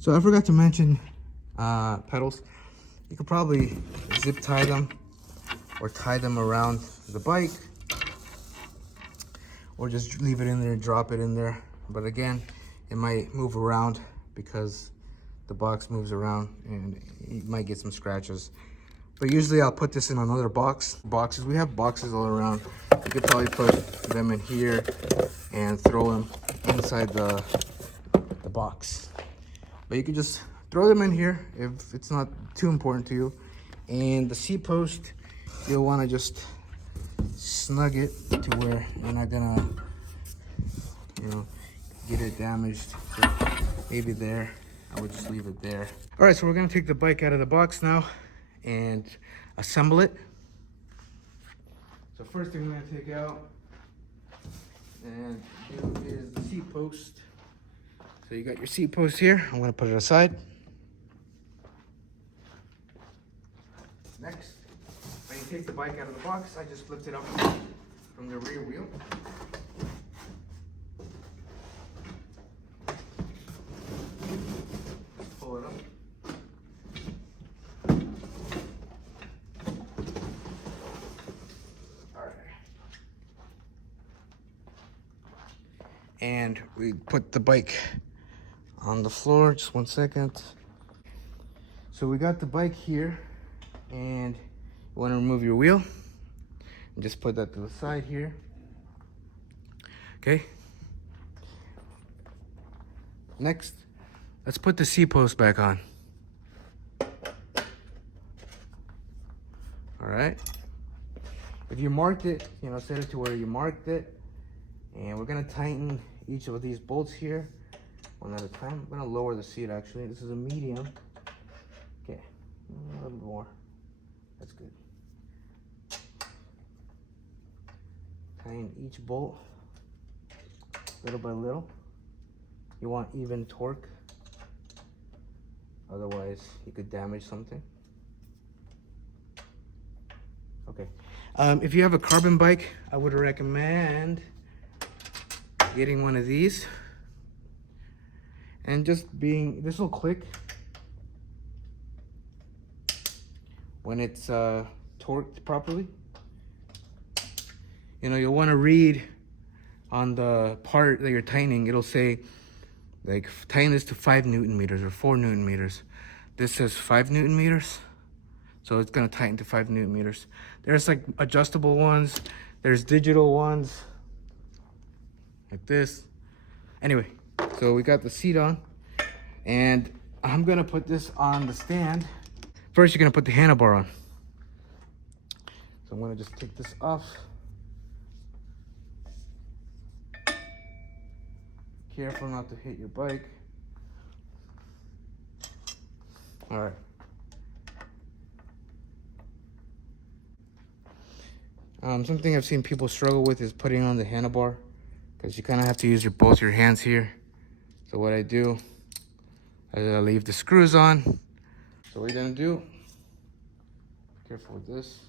So I forgot to mention pedals. You could probably zip tie them or tie them around the bike, or just leave it in there and drop it in there. But again, it might move around because the box moves around and you might get some scratches. But usually I'll put this in another boxes. We have boxes all around. You could probably put them in here and throw them inside the box. But you could just throw them in here if it's not too important to you. And the seat post, you'll want to just snug it to where you're not gonna, get it damaged. So maybe there, I would just leave it there. All right, so we're gonna take the bike out of the box now and assemble it. So first thing we're gonna take out and do is the seat post. So you got your seat post here. I'm gonna put it aside. Next, when you take the bike out of the box, I just lift it up from the rear wheel. Pull it up. All right. And we put the bike on the floor. Just 1 second. So we got the bike here, and you want to remove your wheel and just put that to the side here. Okay. Next, let's put the seat post back on. All right. If you marked it, set it to where you marked it. And we're gonna tighten each of these bolts here one at a time. I'm gonna lower the seat actually. This is a medium. Okay, a little bit more. That's good. Tighten each bolt little by little. You want even torque, otherwise you could damage something. Okay, if you have a carbon bike, I would recommend getting one of these, and this will click when it's torqued properly. You'll want to read on the part that you're tightening. It'll say like tighten this to 5 Newton meters or 4 Newton meters. This says 5 Newton meters, so it's gonna tighten to 5 Newton meters. There's like adjustable ones, there's digital ones like this. Anyway, so we got the seat on, and I'm gonna put this on the stand. First, you're gonna put the handlebar on. So I'm gonna just take this off. Careful not to hit your bike. All right. Something I've seen people struggle with is putting on the handlebar, because you kind of have to use both your hands here. So what I do is I leave the screws on. So what you're gonna do, careful with this,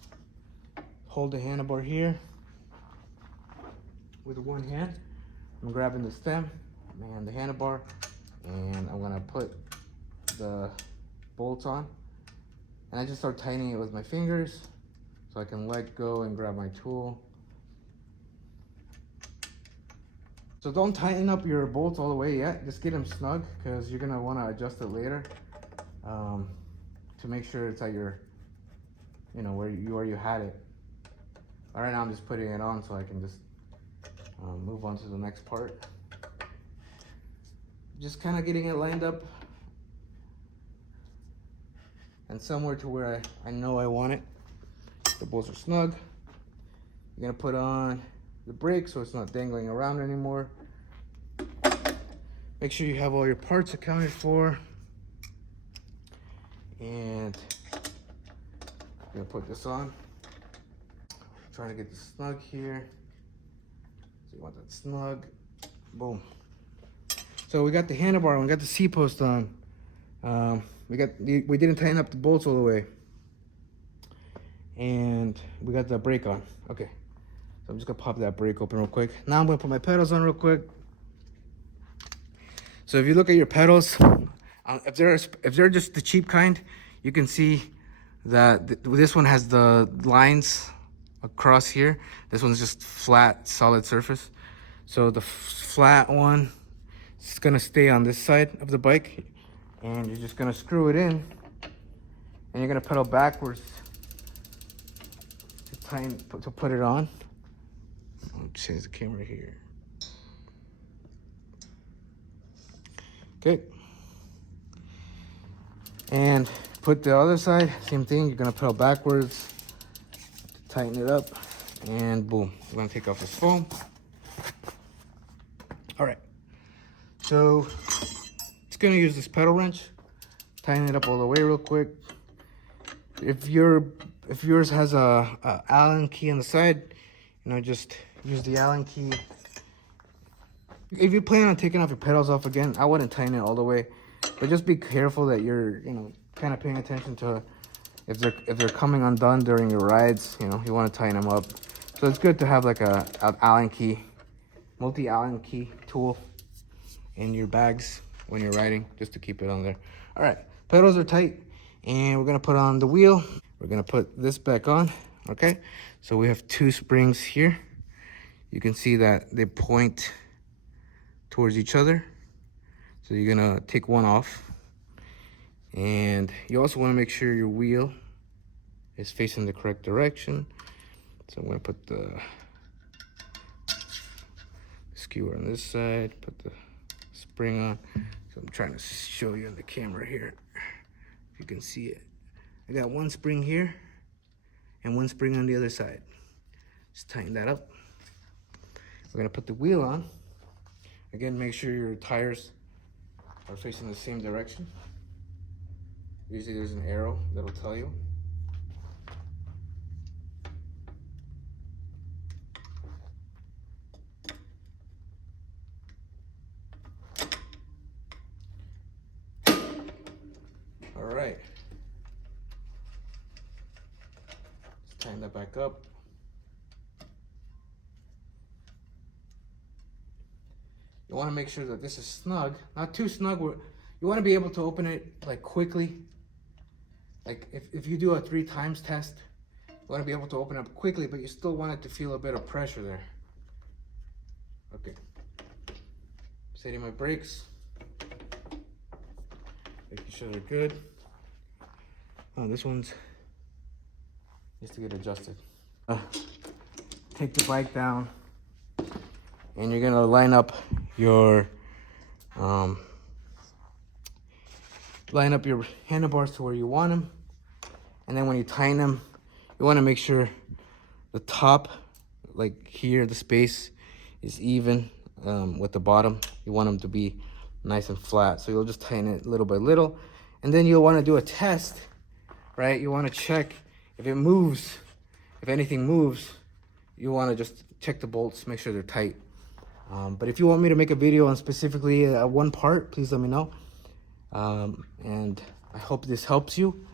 hold the handlebar here with one hand. I'm grabbing the stem and the handlebar, and I'm gonna put the bolts on, and I just start tightening it with my fingers so I can let go and grab my tool. So don't tighten up your bolts all the way yet, just get them snug, because you're gonna wanna adjust it later to make sure it's at your, where you had it. All right, now I'm just putting it on so I can just move on to the next part. Just kind of getting it lined up and somewhere to where I know I want it. The bolts are snug. You're gonna put on the brake so it's not dangling around anymore. Make sure you have all your parts accounted for. And I'm gonna put this on. Trying to get this snug here. So you want that snug. Boom. So we got the handlebar and we got the seat post on. We didn't tighten up the bolts all the way. And we got the brake on. Okay. So I'm just gonna pop that brake open real quick. Now I'm gonna put my pedals on real quick. So if you look at your pedals, If they're just the cheap kind, you can see that this one has the lines across here. This one's just flat, solid surface. So the flat one is gonna stay on this side of the bike, and you're just gonna screw it in, and you're gonna pedal backwards to put it on. I'll change the camera here. Okay. And put the other side, same thing. You're gonna pedal backwards, tighten it up, and boom. We're gonna take off this foam. All right. So it's gonna use this pedal wrench, tighten it up all the way real quick. If yours has a Allen key on the side, you know, just use the Allen key. If you plan on taking off your pedals off again, I wouldn't tighten it all the way. But just be careful that you're, you know, kind of paying attention to if they're coming undone during your rides. You know, you want to tighten them up. So it's good to have like a Allen key, multi-Allen key tool in your bags when you're riding, just to keep it on there. All right, pedals are tight, and we're gonna put on the wheel. We're gonna put this back on. Okay, so we have 2 springs here. You can see that they point towards each other. So you're gonna take one off, and you also want to make sure your wheel is facing the correct direction. So I'm gonna put the skewer on this side, put the spring on. So I'm trying to show you on the camera here, if you can see it. I got 1 spring here and 1 spring on the other side. Just tighten that up. We're gonna put the wheel on. Again, make sure your tires are facing the same direction. Usually there's an arrow that'll tell you. All right. Let's tighten that back up. You want to make sure that this is snug, not too snug. You want to be able to open it like quickly. Like if you do a 3 times test, you want to be able to open it quickly, but you still want it to feel a bit of pressure there. Okay. Setting my brakes. Making sure they're good. Oh, this one's needs to get adjusted. Take the bike down, and you're gonna line up your handlebars to where you want them, and then when you tighten them, you want to make sure the top, like here, the space is even with the bottom. You want them to be nice and flat, so you'll just tighten it little by little, and then you'll want to do a test, right? You want to check if it moves. If anything moves, you want to just check the bolts, make sure they're tight. But if you want me to make a video on specifically one part, please let me know. And I hope this helps you.